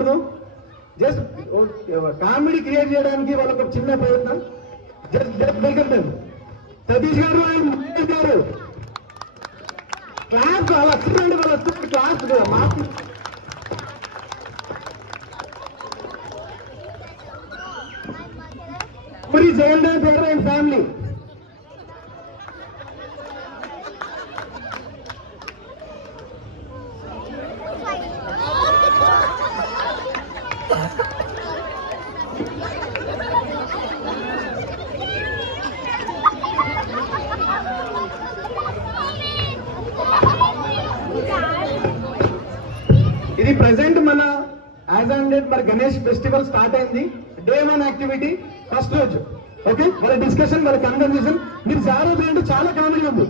చేయకూడదు. Just comedy create చేయడానికి వాళ్ళకి ఒక చిన్న ప్రయత్నం. జస్ట్ వెల్కమ్ సతీష్ గారు అండ్ మహేష్ గారు. క్లాస్ అలా వస్తుందండి, వాళ్ళు వస్తుంది క్లాస్ మాకు. పూరి జగన్నాథ్ గారు అండ్ ఫ్యామిలీ. ఇది ప్రెసెంట్ మన యాజ్ ఆన్ డేట్ మన గణేష్ ఫెస్టివల్ స్టార్ట్ అయింది. డే 1 యాక్టివిటీ ఫస్ట్ రోజు. ఓకే, వాళ్ళ డిస్కషన్, వాళ్ళ కన్వర్సేషన్. మీరు జాగ్రత్త ఏంటో చాలా కామెడీ ఉంది.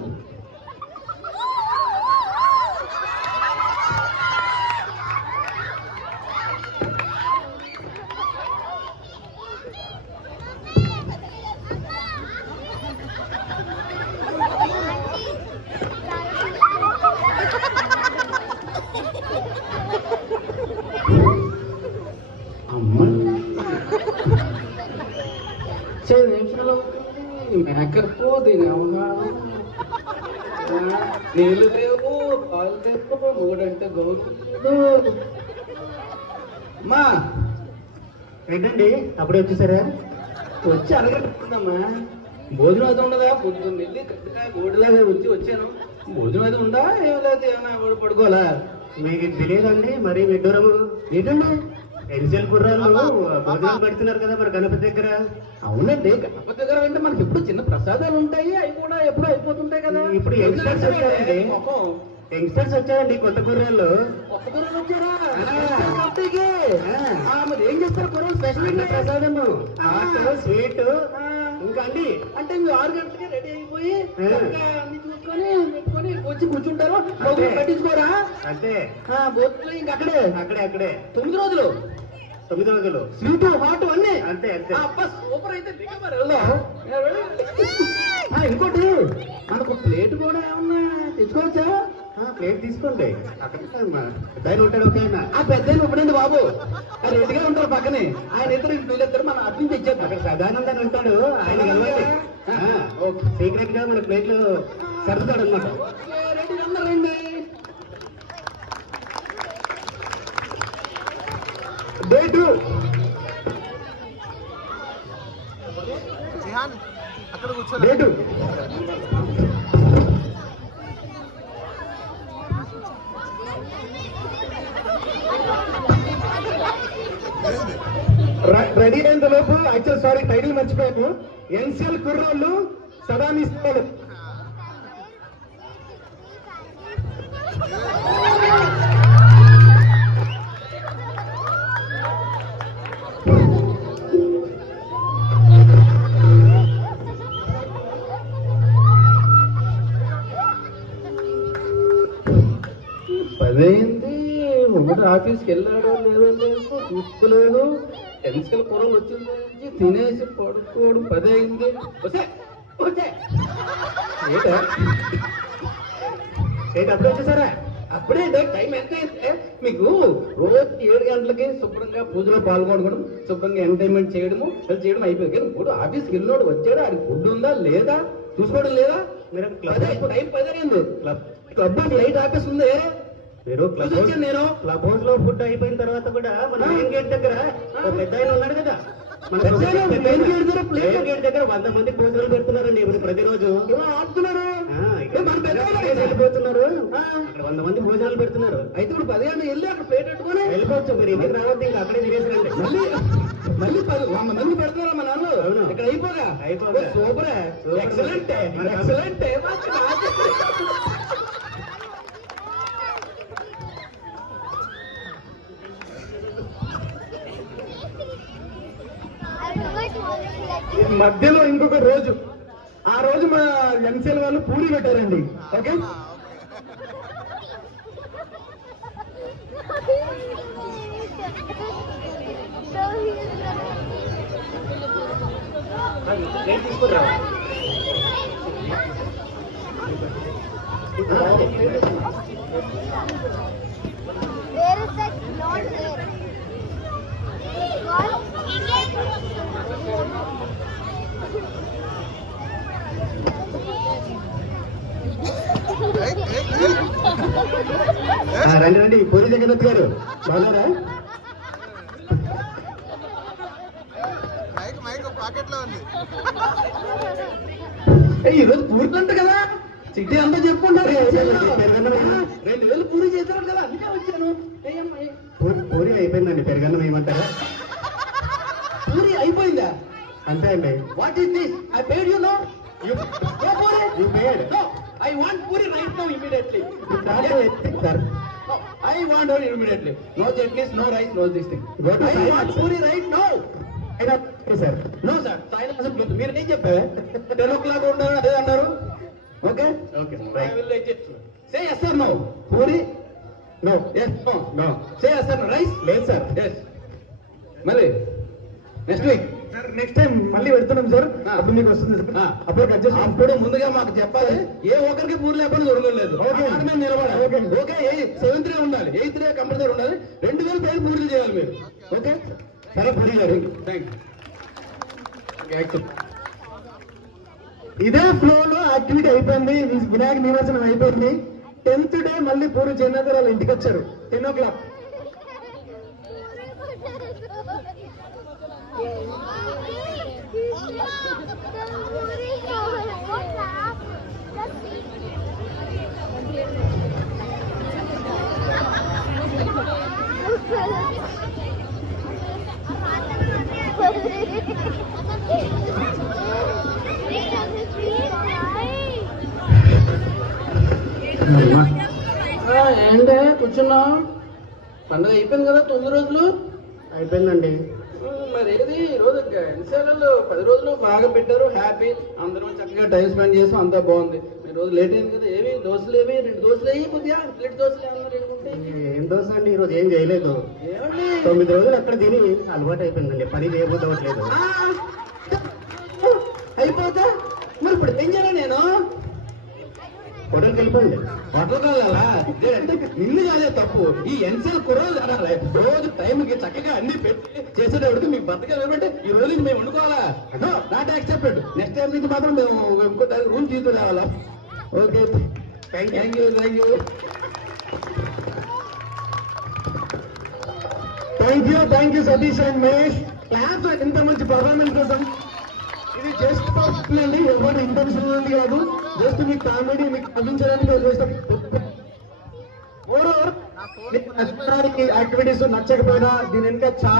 మేకప్ దీని నీళ్ళు లేవు, పాలు లేవు, మూడంటే గౌరవ. అమ్మా ఏంటండి అప్పుడే వచ్చేసారా? వచ్చి అడగట్టుకుందమ్మా, భోజనం అది ఉండదా? పొద్దున్న వెళ్ళి కరెక్ట్గా గోడిలాగా వచ్చాను. భోజనం అది ఉందా? ఏం లేదు, ఏమైనా పడుకోవాలా? మీకు తెలియదండి మరి విడ్డూరము ఏంటండి? ఎన్సీఎల్ కుర్రాళ్ళు భోజనం పెడుతున్నారు కదా మరి గణపతి దగ్గర. అవునండి, గణపతి దగ్గర అంటే మనకి ఎప్పుడు చిన్న ప్రసాదాలు ఉంటాయి, అవి కూడా ఎప్పుడు అయిపోతుంటాయి కదా. ఇప్పుడు యంగ్స్టర్స్ వచ్చారండి, యంగ్స్టర్స్ వచ్చారండి, కొత్త కుర్రాళ్ళు. కొత్త కుర్రాళ్ళు వచ్చారా? మరి ఏం చేస్తారు కుర్రాళ్ళు? స్పెషల్ ప్రసాదము, స్వీట్ ఇంకా అండి. అంటే మీరు 6 గంటలకి రెడీ అయిపోయి అన్ని చూసుకొని పెట్టుకొని వచ్చి కూర్చుంటారు, పట్టించుకోరా? అంతే, బోట్లు ఇంక అక్కడే అక్కడే 9 రోజులు 9 రోజులు స్వీట్ హాట్ అన్నీ. అంతే అంతే. అబ్బా సూపర్. అయితే దిగ మరి వెళ్దాం. ఇంకోటి మనకు ప్లేట్ కూడా ఏమన్నా తెచ్చుకోవచ్చా? ప్లేట్ తీసుకోండి, అక్కడ పెద్ద ఉంటాడు ఒక ఆయన. ఆ పెద్ద ఇప్పుడండి బాబు, రెడ్డిగా ఉంటారు పక్కనే. ఆయన ఇద్దరు వీళ్ళిద్దరు మన అర్థం తెచ్చారు. అక్కడ సదానంద అని ఉంటాడు, ఆయన కలవండి. సీక్రెట్ గా మన ప్లేట్లు సర్దుతాడు అనమాట. రెడ్డి అందరండి. డే 2 డే 2 రెడీ అయినంత లోపు యాక్చువల్ సారీ టైటిల్ మర్చిపోయాము. ఎన్సీఎల్ కుర్రాళ్ళు సదామిస్తాడు. పదైంది, ఒకటి ఆఫీస్కి వెళ్ళాడో లేదో చూసుకోలేదు. ఎన్నికల కూరలు వచ్చింది, తినేసి పడుకోవడం. 10 అయింది. అప్పుడు వచ్చేసారా? అప్పుడే టైం ఎంత అయితే మీకు రోజు 7 గంటలకి శుభ్రంగా పూజలో పాల్గొనడం, శుభ్రంగా ఎంటర్టైన్మెంట్ చేయడము చేయడం అయిపోయింది. కానీ ఇప్పుడు ఆఫీస్కి వెళ్ళినోడు వచ్చాడు, ఆడికి ఫుడ్ ఉందా లేదా చూసుకోవడం లేదా? మీరు టైం 10 అయింది. క్లబ్ లైట్ ఆఫీస్ ఉంది. మీరు క్లబ్ హౌస్ లో ఫుడ్ అయిపోయిన తర్వాత కూడా మన మెయిన్ గేట్ దగ్గర పెద్ద ఆయన ఉన్నాడు కదా, మన మెయిన్ గేట్ దగ్గర 100 మంది భోజనాలు పెడుతున్నారండి ఇప్పుడు ప్రతిరోజు. ఆడుతున్నారు, వెళ్ళిపోతున్నారు. అక్కడ 100 మంది భోజనాలు పెడుతున్నారు. అయితే ఇప్పుడు 10 గంటలు వెళ్ళి అక్కడ ప్లేట్ పెట్టుకొని వెళ్ళిపోవచ్చు. మీరు ఇంటికి రావద్దు, ఇంకా అక్కడే తినేసిరండి. మళ్ళీ 100 మంది పెడుతున్నారా మన వాళ్ళు? అవును, ఇక్కడ అయిపోగా. Super, excellent, excellent. మధ్యలో ఇంకొక రోజు, ఆ రోజు మా ఎన్సీఎల్ వాళ్ళు పూరి పెట్టారండి. ఓకే, తీసుకురా. Where is that? Not there. రండి రండి పూరి జగన్నాథ్ గారు బాగున్నారా? ఈరోజు పూర్తి కదా సిటీ అంతా చెప్పుకుంటారు పెరుగన్నం 2000 పూరి చేశారు కదా అందుకే వచ్చాను. పూరి అయిపోయిందండి, పెరుగన్నం ఏమంటారా? పూరి అయిపోయిందా? అంతే అండి. What is this? I paid you no. You puri You paid. No I want puri right now immediately. Sir I want her immediately. No chutneys, no rice, no this thing. Go to I silence, want sir. puri right now. Sir No sir, silence is good. మీరు ఏం చెప్పారు? 10 o'clock ఉంటారు అదే అన్నారు. Okay okay I will let it. Say yes or no. Puri? No Yes, no. No Say yes or no. Rice? లేదు sir. Yes. మళ్ళీ next week sir next time మళ్ళీ పెడుతున్నాం సార్, అప్పుడు మీకు వస్తుంది ఆ. సార్. అప్పుడు అడ్జస్ట్ అప్పుడు ముందుగా మాకు చెప్పాలి. ఏ ఒక్కరికి పూరి లేకపోతే దొరకలేదు. ఓకే. ఆ మాట మీద నిలబడాలి. ఓకే. ఓకే 7th డే ఉండాలి, 8th డే కంపల్సరీ ఉండాలి. 2000 పైన పూర్తి చేయాలి మీరు. ఓకే సరే పూరి గారు. Thank you. ఇదే ఫ్లో లో యాక్టివిటీ అయిపోయింది, వినాయక నిమజ్జనం అయిపోయింది. 10th డే మళ్ళీ పూరి జగన్నాథ్ వాళ్ళ ఇంటికి వచ్చారు 10 o'clock. ఏంటే కూర్చున్నాం? పండుగ అయిపోయింది కదా 9 రోజులు. అయిపోయిందండి. మరి ఏది ఈరోజు ఎన్సీఎల్ఎల్లో 10 రోజులు బాగా పెట్టారు. హ్యాపీ, అందరం చక్కగా టైం స్పెండ్ చేసాం, అంతా బాగుంది. ఈ రోజు లేట్ అయింది కదా. ఏవి దోశలు, ఏవి 2 దోశలు అయ్యి కొద్దిగా ప్లేట్ దోశలు ఏమన్నా లేకుంటే ఏం దోశ అండి, ఈ రోజు ఏం చేయలేదు. ఏమండి 9 రోజులు అక్కడ తిని అలవాటు అయిపోయిందండి, పని చేయబోద్దు అవ్వట్లేదు. అయిపోతా. మరి ఇప్పుడు ఏం చేయాలి నేను? హోటల్కి వెళ్ళిపోండి. హోటల్కి వెళ్ళాలా? అంటే నిన్ను కాదే తప్పు, ఈ ఎన్సీఎల్ కుర్రోలు అనాలి. రోజు టైంకి చక్కగా అన్ని పెట్టి చేసేటప్పుడు మీకు బతకాలి ఏమంటే ఈ రోజు మేము వండుకోవాలా? No, not accepted. Next time నుంచి మాత్రం మేము ఇంకో రూమ్ తీసుకు రావాలా? Okay thank you thank you thank you Satish and Mahesh. Class ఎంత మంచి పర్ఫార్మెన్స్ కోసం. ఇది జస్ట్ అండి, ఎవరు ఇంటెన్షన్ ఉంది కాదు, జస్ట్ మీ కామెడీ మీకు నవ్వించడానికి చేస్తాం. యాక్టివిటీస్ నచ్చకపోయినా దీని వెనుక చాలా